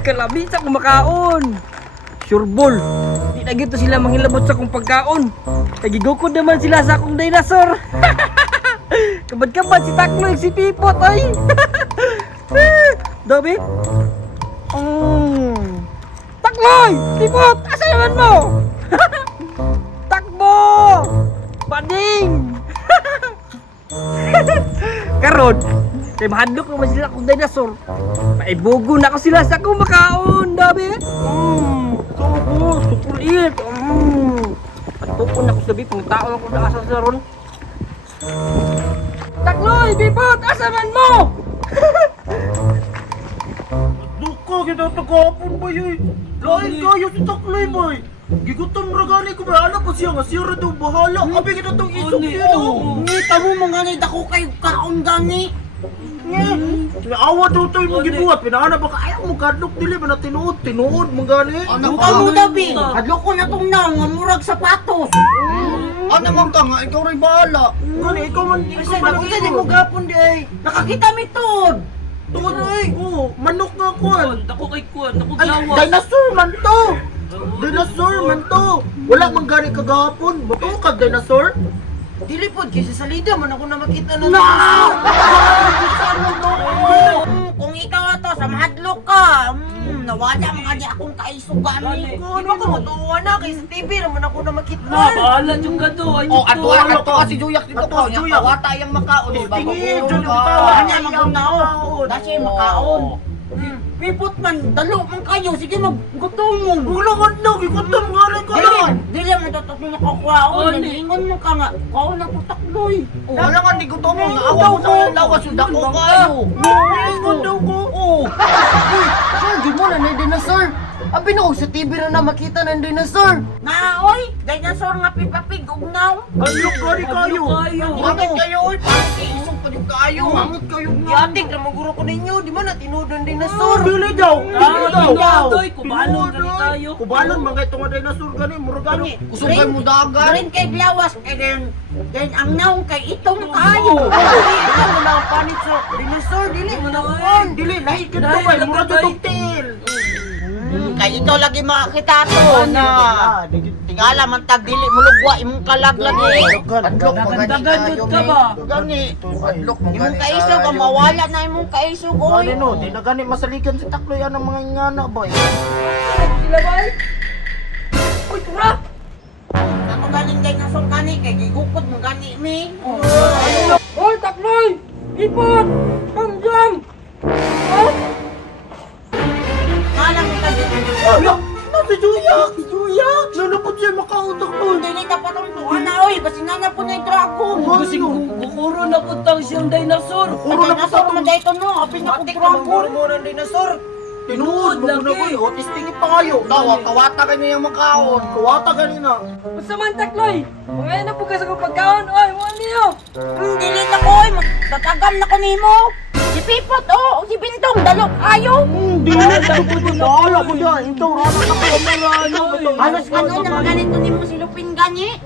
Kalabi sa kumakaon. Sureball. Di na gito sila manghilabot sa kong pagkaon. Nagigukod naman sila sa akong dinosaur. Kabad-kabad si Takloy, si Pipot, ay. Dabi? Takloy! Pipot! Asa naman mo? Takbo! Bading! Karon, kay mahadlok naman sila akong dinosaur. Maibugo na ko sila sa akong makaon, dabi? Subo, sukulit. Patupon ako sabi, kung tao ako na asa sa ron. Takloy, Bipot, asa man mo? Duka, kita tagapon ba yun? Lain kayo si Takloy boy. Gigutom ragani ko ba? Ano pa siya nga? Siya daw bahala. Abi kita itong isok siya daw. Ngita mo mga nid ako kayo kaon gani. Awa daw tayo mong gibuhat. Pinahanap baka ayaw mo kadlok dili ba na tinuod mong gani? Ano pa mo dabi? Hadlo ko na tong naong nga murag sapatos. Ano man ka nga? Ikaw rin bahala. Gani, ikaw man. Kasi ako sa di mo gapon di ay. Nakakita mi tod. Tungod ay. Oo, manok nga kuwan. Dako kay kuwan, dako Ay, dinosaur man to. Dinosaur man to. Wala man gani kagahapon. Bato ka dinosaur? Dili pod kasi sa lida man ako na makita na. Kung ikaw ato sa mahadlok ka. Nawala mga di akong kaisugan ni. Di ba ko matuwa na kay sa TV naman ako na makita. Bahala yung gado. Oh, ato kasi Juyak dito ko. Yung kawata yung makaon. Tingin, dyan yung Kanya makaon. magkunaon. Kasi makaon. Pipot man, dalo man kayo. Sige maggutom mo. Wala ka na, ikutom nga rin ka lang. Dili mo dapat mo nakakuhaon. Nalingon mo ka nga. Kaon na po Takloy. Wala nga, di gutom mo. Awa mo sa yung lawas, yung dako kayo. Ikaw daw ko. Sir, di mo na na dinosaur. Abi na sa TV na makita ng dinosaur. Naoy, dinosaur nga pipapig ugnaw. Ayok gani kayo. Bakit kayo oy? Parang isong pa yung kayo. Mangot kayo nga. Yatik na maguro ko ninyo. Di man na tinod ng dinosaur. Dili daw. Dili daw. Kubalon gani tayo. Kubalon, mga itong mga dinosaur gani. Mura gani. Kusog kayo mo dagan. Rin kay Blawas. Kaya then ang naong kay itong kayo. Ito mo na ang panit sa dinosaur. Dili mo na kuhan. Dili, lahi ka daw ba? Mura itong tail. Kay ito lagi makakita to na tingala man tag dili mo lugwa imong kalag lagi. Adlok Dagan jud ka ba? Gani. Adlok Imong kaiso ka mawala na imong kaiso Gani oy. no, di na gani masaligan si Takloy ang mga ingana ba? Sila ba? Uy, tura! Ako galing dinosaur gani kay gigukod mo gani mi. Hoy, Takloy! Ipot! Pangjam! Ha? Kala mo tag Ala, si Juyak! Si Juyak! Nanapot siya makautak mo. dili dapat ang tuhan na oy basi na po na yung dragon. Kasi gukuro na putang siyang dinosaur. Ang dinosaur man dito no, apin na ko dragon. mo ng dinosaur. Tinuod mo na boy, otis tingin pa kayo. Kawata ka niya yung makaon. Kawata ka niya na. Basta man, Takloy! Mga na po kasi kong pagkaon. Oy, mga niyo! Dili na ko oy, tatagam na ko nimo. Si Pipot oh, si Bintong dalok ayo. Hindi na bahala ko dyan. Ito, rana na kayo. Halos ano na ganito nimo si Lupin gani.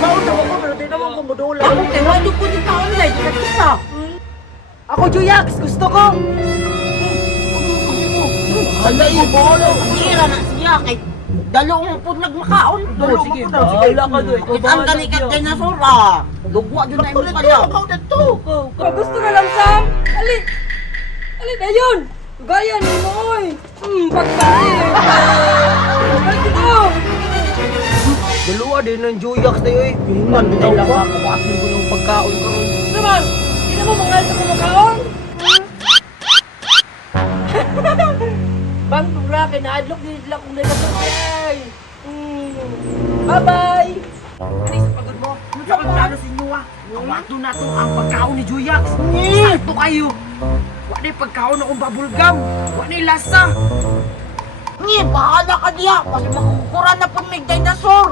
Baon na ako, pero di naman ko madula. Ako tewado ko ni taon na di kita. Ako, Juyax! Gusto ko! Halay mo, bahala. Hira na siya kay dalong pud nagmakaon. Dalo Sige, mo na. bahala ka doy. Ang gani ka dinosaur ah. Lugwa jud na imong pala. Ikaw dito. Kung gusto ka lang, Sam! Ali! Ali na yun! Gaya ni mo, oy! Pagkain! Balik dito! Dalawa din ng Juyak tayo eh. Pingan, bitaw lang ako. Kumasin ko ng pagkaon ko rin. Saman! Hindi na mo mga ito kumakaon? Bang tubra, kinaadlok din sila kung nagkasakay! Bye-bye! Ani sa pagod mo? Sa pagplano sa inyo ah. Awato na to ang pagkaon ni Juyax. Sakto kayo. Wa na pagkaon akong babulgam. Wa na lasa. Ni, bahala ka diya. Kasi makukuran na po may dinosaur.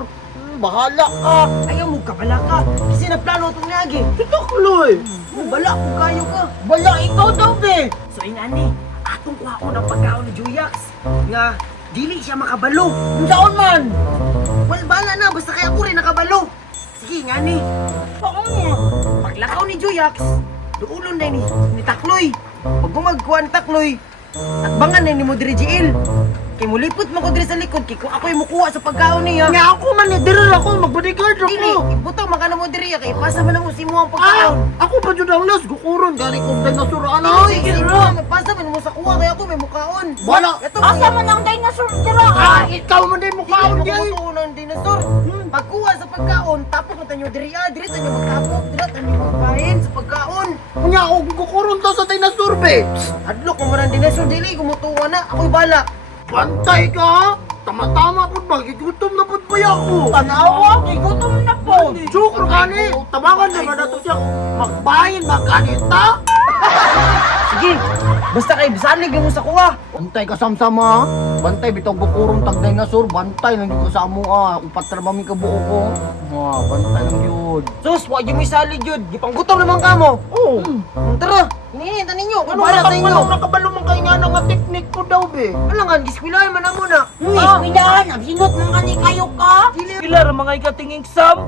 Bahala ka. Ayaw mo kabala ka. Kasi naplano itong nagi. Takloy. Bala kung kayo ka. Bala, ikaw daw be. So ingani, atong kuha ko ng pagkaon ni Juyax. Nga, dili siya makabalo. Unsaon man? Well, bala na. Basta kaya ako rin nakabalo. Sige, ingani. Paglakaw ni Juyax, doon na ni Takloy. Pag gumagkuha ni Takloy, Atbangan na ni mo diri Jiil. Kay mulipot mo ko diri sa likod kay kung ako yung mukuha sa pagkaon niya. Nga ako man, diri ako, mag-bodyguard Dili, ako. ibutang makana mo diri kay ipasa man ang mo ang Ah, pagkaon. ako pa dyan ang las, gukuron, gani kong dinosaur, ano? Sige, ipasa man mo sa kuha kay ako may mukaon. Wala. Ito, Asa man ang dinosaur dira? Ah, ikaw man din mo kaon Dili diyan. mo ng dinosaur. Pagkuha sa pagkaon, tapos mo tanyo diri diri tanyo magtapok, dira tanyo magbahin sa pagkaon. Nga ako, gukuron to sa dinosaur, be. Hadlok mo man ang dinosaur dili gumutuwa na, ako'y bala. Bantay ka! Tama-tama po ba? Gigutom na po ba ako? Tanawa, kay gutom na po. Joke gani! Tabangan naman na to siya. Magbayin, magkanita! Sige, basta kay bisalig mo sa kuha. Bantay ka samsama. Bantay, bitog gukurong tag dinosaur. Bantay, lang ko sa amo upat trabami ka buo ko. Bantay lang yun. Sus, wa gyud may salig jud. Gipanggutom naman kamo. Oh! Tara, hinihinta ninyo. Ano Para sa inyo. nakabalo mong kay nga nga teknik ko daw, be? Alangan, giskwilahan man na muna. Ispilahan, absinot man kani kayo ka. Kailan ang mga ikating exam?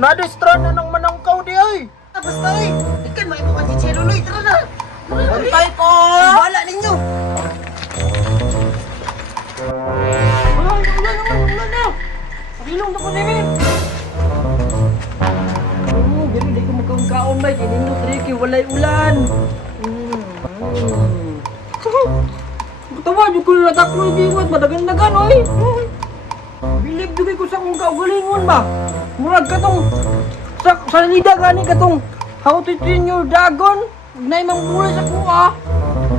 Nadestra na ng manangkaw di ay. Basta eh. Ikan, maipo ka si Cheluloy. Tara na. Bantay ko. Bala ninyo. Ulan na! Pakilong na ko nimi! Oo, gano'n, di ko magkaon ba? Kinindot rin kay walay ulan. Tawa, di ko nataklo yung gingot, madagan-dagan, oy! Bilib di ko sa kong kaugalingon ba? Murag katong, sa nida gani katong, how to train your dragon? Nay mang bulay sa kuha.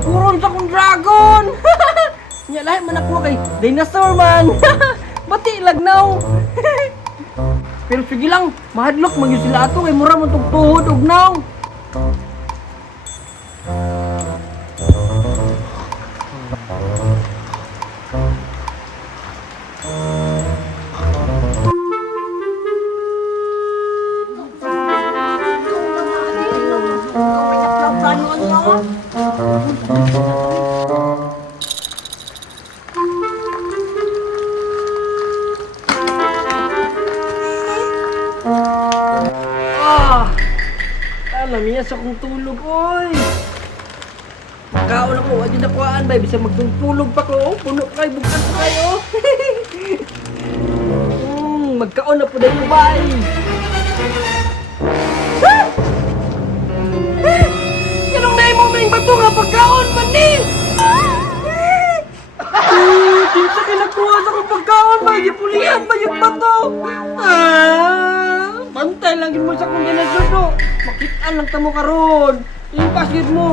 Kuron sa kong dragon! Nya lahi man ako kay dinosaur man. Bati lagnaw. Pero sige lang, mahadlok man yun sila ato kay mura man tong tuhod ug naw. Ah! Alam niya sa kong tulog, oy! Kaon ako, wadi na kuhaan ba? Bisa magtulog pa ko, puno kay bukas pa kayo. Magkaon na po na yung bay. Ganong na mo may bato nga pagkaon man ni! Kinsa ka nakuha sa kong pagkaon ba? Ipulihan ba yung bato? Bantay lang yun mo sa kong ginasudo. Makitaan lang tamo karon. Impas yun mo.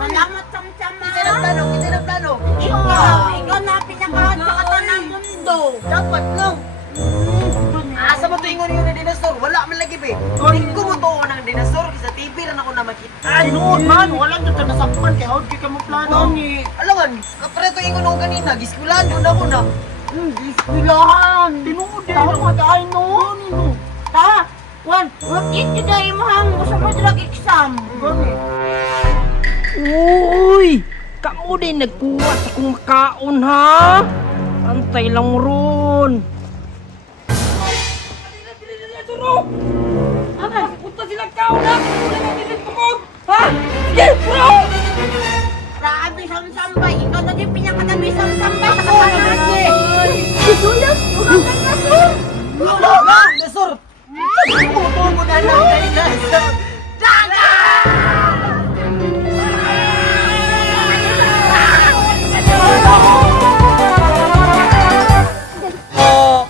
Salamat samsama. Kita na plano, kita na plano. Ikaw na pinaka-tsakatan ng mundo. Dapat lang. Asa mo to ingon yun ng dinosaur? Wala man lagi be. Hindi ko mo to ng dinosaur. Sa TV lang ako na makita. Ay, noon man, wala dito na sampan kay hawd kay kamo plano. Alangan, kapreto ingon ako kanina. Giskulahan yun ako na. Bilahan, tinuod din ang mag-ay noon. Ta, Juan, wakit yun dahil mo hang gusto mo drag exam. Gani. Uy! Kamu din nagkuha sa kong makaon ha? Antay lang ron. Ano? Punta sila kaon ha? Wala nga dilit tukog! Ha? Sige, bro! Grabe samsambay. Ikaw na din pinakatabi samsambay sa kasanan niya. Julius, huwag ka na to. Dinosaur! Puto mo na ng dinosaur!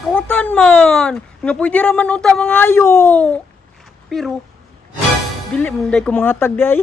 Kawatan man! Nga pwede raman unta mga ayo! Pero, dili man day ko mga hatag day.